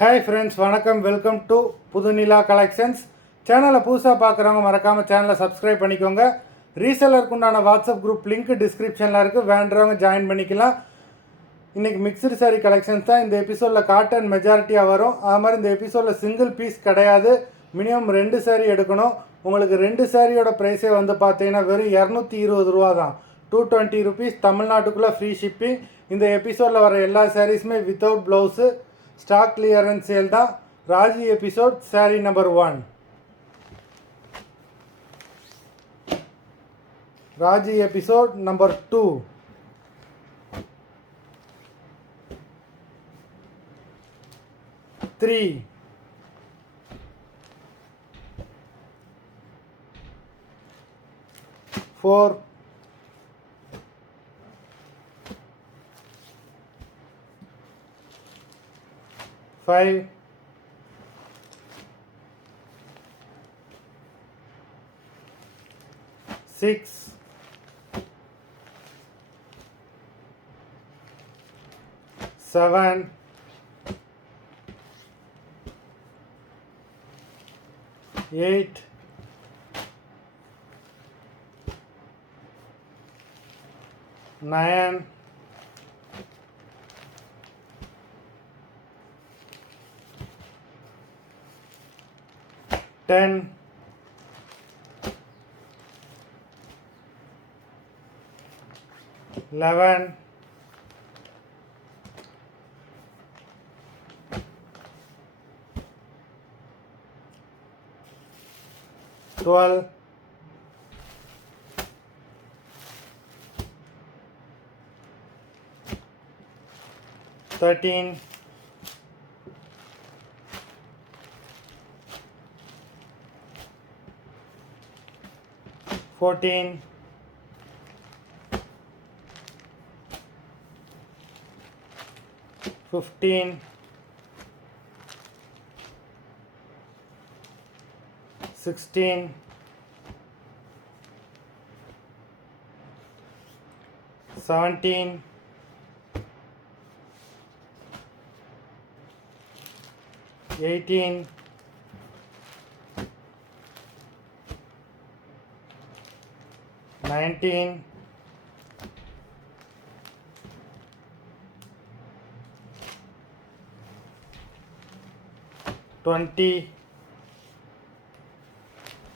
Hi friends, வணக்கம். Welcome to Pudhunila collections. சேனலை புதுசாக பார்க்குறவங்க மறக்காமல் சேனலை சப்ஸ்கிரைப் பண்ணிக்கோங்க. ரீசெல்லருக்கு உண்டான வாட்ஸ்அப் குரூப் லிங்க் டிஸ்கிரிப்ஷனில் இருக்குது, வேண்டவங்க ஜாயின் பண்ணிக்கலாம். இன்றைக்கி மிக்சடு சாரீ கலெக்ஷன்ஸ் தான் இந்த எபிசோடில் காட்டன் மெஜாரிட்டியாக வரும். அது மாதிரி இந்த எபிசோடில் சிங்கிள் பீஸ் கிடையாது, மினிமம் 2 சாரீ எடுக்கணும். உங்களுக்கு 2 சாரியோட ப்ரைஸே வந்து பார்த்தீங்கன்னா வெறும் 220 ரூபா தான், 220 ருபீஸ். தமிழ்நாட்டுக்குள்ளே ஃப்ரீ ஷிப்பிங். இந்த எபிசோடில் வர எல்லா சாரீஸுமே without blouse, stock clearance sale தான். Raji episode sari number 1. Raji episode number 2. Three, 4, 5, 6, 7, 8, 9, 10, 11, 12, 13, 14, 15, 16, 17, 18, 19, 20.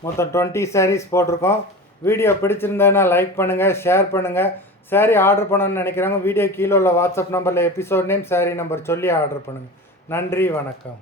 மொத்தம் 20 சாரீஸ் போட்டிருக்கோம். வீடியோ பிடிச்சிருந்ததுன்னா லைக் பண்ணுங்கள், ஷேர் பண்ணுங்கள். சாரீ ஆர்டர் பண்ணணும்னு நினைக்கிறவங்க வீடியோ கீழே உள்ள வாட்ஸ்அப் நம்பரில் எபிசோட் நேம், சாரீ நம்பர் சொல்லி ஆர்டர் பண்ணுங்கள். நன்றி, வணக்கம்.